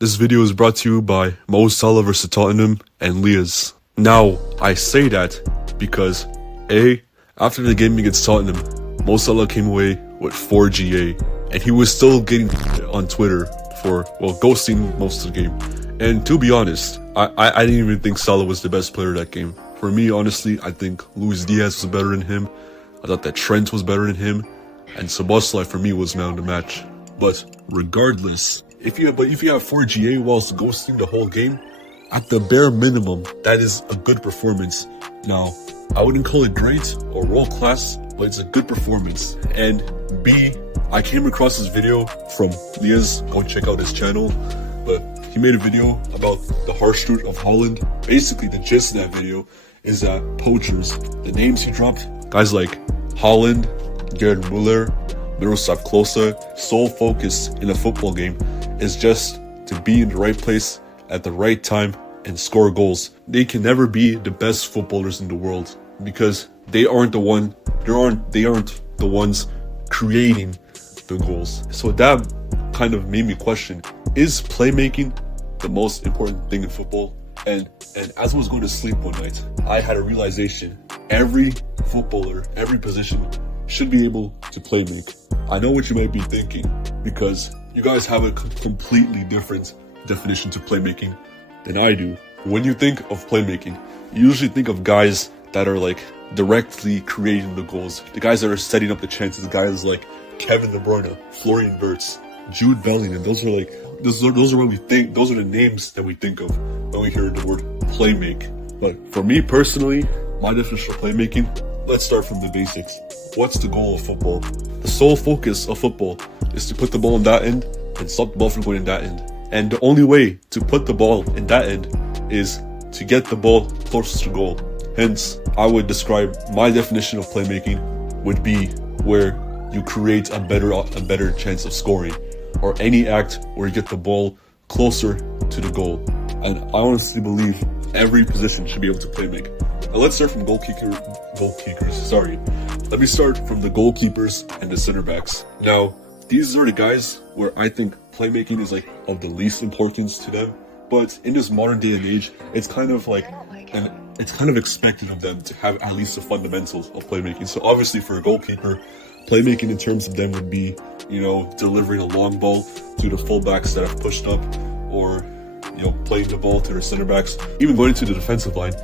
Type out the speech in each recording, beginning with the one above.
This video is brought to you by Mo Salah vs Tottenham and Leah's. Now, I say that because A, after the game against Tottenham, Mo Salah came away with 4 GA, and he was still getting on Twitter for, well, ghosting most of the game. And to be honest, I didn't even think Salah was the best player that game. For me, honestly, I think Luis Diaz was better than him. I thought that Trent was better than him, and Szoboszlai for me was man of the match. But regardless, if you have 4 GA whilst ghosting the whole game, at the bare minimum, that is a good performance. Now, I wouldn't call it great or world class, but it's a good performance. And B, I came across this video from Leah's. Go check out his channel. But he made a video about the harsh truth of Haaland. Basically, the gist of that video is that poachers, the names he dropped, guys like Haaland, Gerd Müller, Miroslav Klose, sole focus in a football game is just to be in the right place at the right time and score goals. They can never be the best footballers in the world because they aren't the ones creating the goals. So that kind of made me question, is playmaking the most important thing in football? And as I was going to sleep one night, I had a realization. Every footballer, every position should be able to playmake. I know what you might be thinking, because you guys have a completely different definition to playmaking than I do. When you think of playmaking, you usually think of guys that are like directly creating the goals, the guys that are setting up the chances, guys like Kevin De Bruyne, Florian Wirtz, Jude Bellingham. Those are what we think. Those are the names that we think of when we hear the word playmake. But for me personally, my definition of playmaking, let's start from the basics. What's the goal of football? The sole focus of football is to put the ball in that end and stop the ball from going in that end. And the only way to put the ball in that end is to get the ball closest to goal. Hence, I would describe my definition of playmaking would be where you create a better chance of scoring, or any act where you get the ball closer to the goal. And I honestly believe every position should be able to playmake. Now let's start from goalkeepers. Let me start from the goalkeepers and the center backs. Now, these are the guys where I think playmaking is like of the least importance to them. But in this modern day and age, it's kind of expected of them to have at least the fundamentals of playmaking. So obviously for a goalkeeper, playmaking in terms of them would be, delivering a long ball to the fullbacks that have pushed up, or, playing the ball to their center backs, even going to the defensive line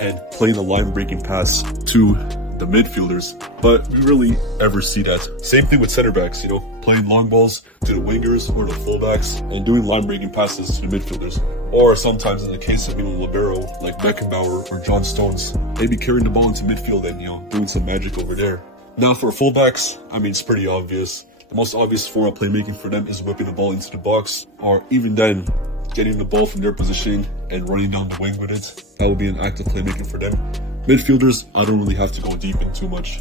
and playing a line-breaking pass to the midfielders. But we really ever see that. Same thing with center backs, playing long balls to the wingers or the fullbacks and doing line-breaking passes to the midfielders. Or sometimes in the case of libero like Beckenbauer or John Stones, maybe carrying the ball into midfield and doing some magic over there. Now for fullbacks, it's pretty obvious. The most obvious form of playmaking for them is whipping the ball into the box, or even then, getting the ball from their position and running down the wing with it. That would be an act of playmaking for them. Midfielders, I don't really have to go deep in too much.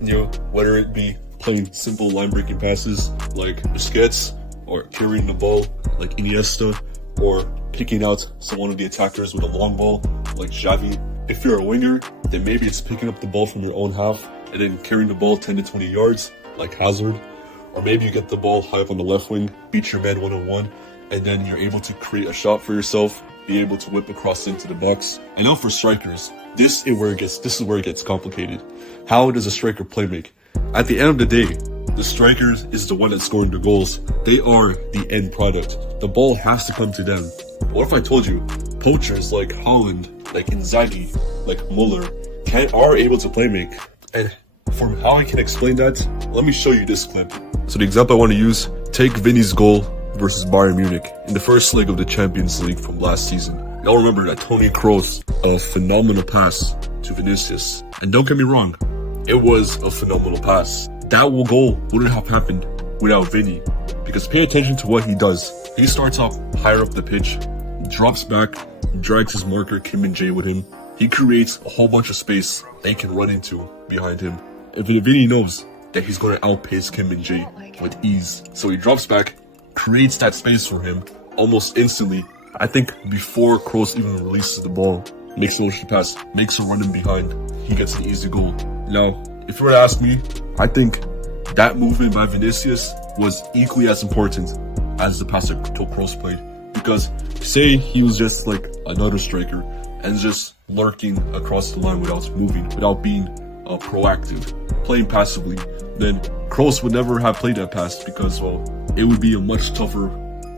Whether it be playing simple line-breaking passes like Busquets, or carrying the ball like Iniesta, or picking out one of the attackers with a long ball like Xavi. If you're a winger, then maybe it's picking up the ball from your own half and then carrying the ball 10 to 20 yards like Hazard. Or maybe you get the ball high up on the left wing, beat your man one-on-one, and then you're able to create a shot for yourself, be able to whip across into the box. And now for strikers, this is where it gets complicated. How does a striker playmake? At the end of the day, the striker is the one that's scoring the goals. They are the end product. The ball has to come to them. What if I told you poachers like Haaland, like Inzaghi, like Müller are able to playmake? And from how I can explain that, let me show you this clip. So the example I want to use, take Vinny's goal versus Bayern Munich in the first leg of the Champions League from last season. Y'all remember that Toni Kroos, a phenomenal pass to Vinicius. And don't get me wrong, it was a phenomenal pass. That goal wouldn't have happened without Vinny, because pay attention to what he does. He starts off higher up the pitch, drops back, drags his marker Kim Min-jae with him. He creates a whole bunch of space they can run into behind him. And Vinny knows that he's going to outpace Kim Min-jae with ease. So he drops back, creates that space for him almost instantly. I think before Kroos even releases the ball, makes a motion pass, makes a run in behind, he gets an easy goal. Now, if you were to ask me, I think that movement by Vinicius was equally as important as the pass that Kroos played. Because say he was just like another striker and just lurking across the line without moving, without being proactive, playing passively, then Kroos would never have played that pass because, well, it would be a much tougher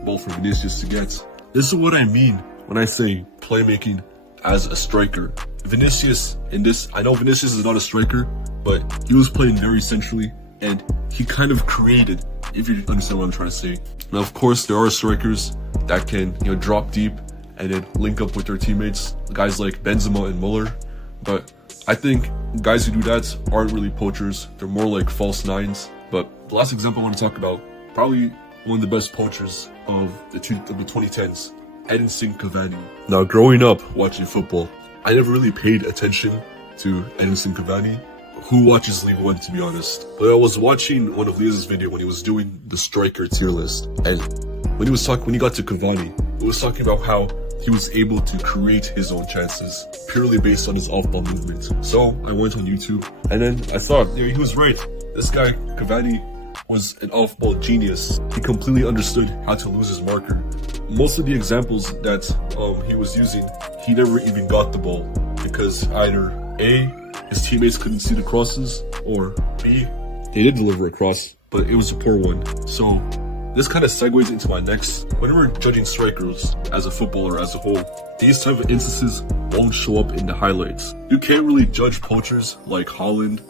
ball for Vinicius to get. This is what I mean when I say playmaking as a striker. Vinicius in this, I know Vinicius is not a striker, but he was playing very centrally and he kind of created, if you understand what I'm trying to say. Now, of course, there are strikers that can, drop deep and then link up with their teammates, guys like Benzema and Muller. But I think guys who do that aren't really poachers. They're more like false nines. But the last example I want to talk about, probably one of the best poachers of the 2010s, Edinson Cavani. Now, growing up watching football, I never really paid attention to Edinson Cavani. Who watches League One, to be honest? But I was watching one of Leah's video when he was doing the striker tier list, and when he got to Cavani, he was talking about how he was able to create his own chances purely based on his off-ball movement. So I went on YouTube, and then I thought, he was right. This guy, Cavani, was an off-ball genius. He completely understood how to lose his marker. Most of the examples that he was using, he never even got the ball because either A, his teammates couldn't see the crosses, or B, they did deliver a cross, but it was a poor one. So this kind of segues into my next. When we're judging strikers as a footballer as a whole, these type of instances won't show up in the highlights. You can't really judge poachers like Haaland,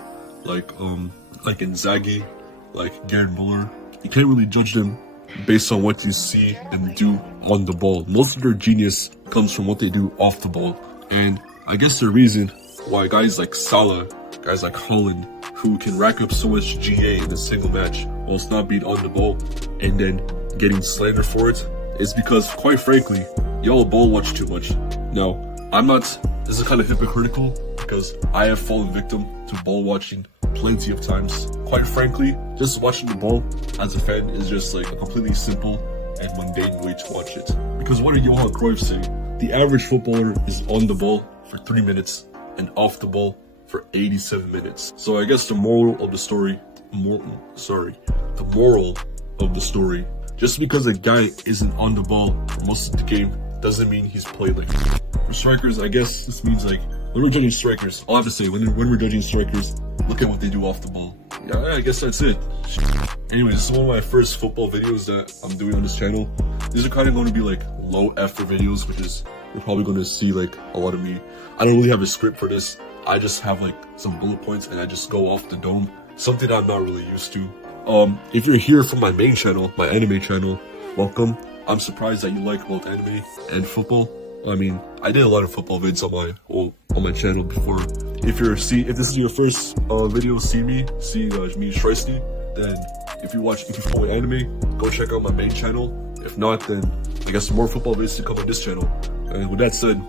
like Inzaghi, like Gerd Muller. You can't really judge them based on what you see them do on the ball. Most of their genius comes from what they do off the ball. And I guess the reason why guys like Salah, guys like Haaland, who can rack up so much GA in a single match whilst not being on the ball and then getting slandered for it, is because, quite frankly, y'all ball watch too much. Now, this is kind of hypocritical because I have fallen victim to ball watching plenty of times. Quite frankly, just watching the ball as a fan is just like a completely simple and mundane way to watch it. Because what did Johan Cruyff say? The average footballer is on the ball for 3 minutes and off the ball for 87 minutes. So I guess the moral of the story, just because a guy isn't on the ball for most of the game doesn't mean he's played like. For strikers, I guess this means like, when we're judging strikers, I'll have to say, when we're judging strikers, look at what they do off the ball. Yeah, I guess that's it. Anyways, this is one of my first football videos that I'm doing on this channel. These are kind of going to be like low effort videos, which is, you're probably going to see like a lot of me. I don't really have a script for this. I just have like some bullet points and I just go off the dome. Something I'm not really used to. If you're here from my main channel, my anime channel, welcome. I'm surprised that you like both anime and football. I mean, I did a lot of football vids on my channel before. If this is your first video seeing me Shreisty, then if you follow anime, go check out my main channel. If not, then I guess more football vids to come on this channel. And with that said,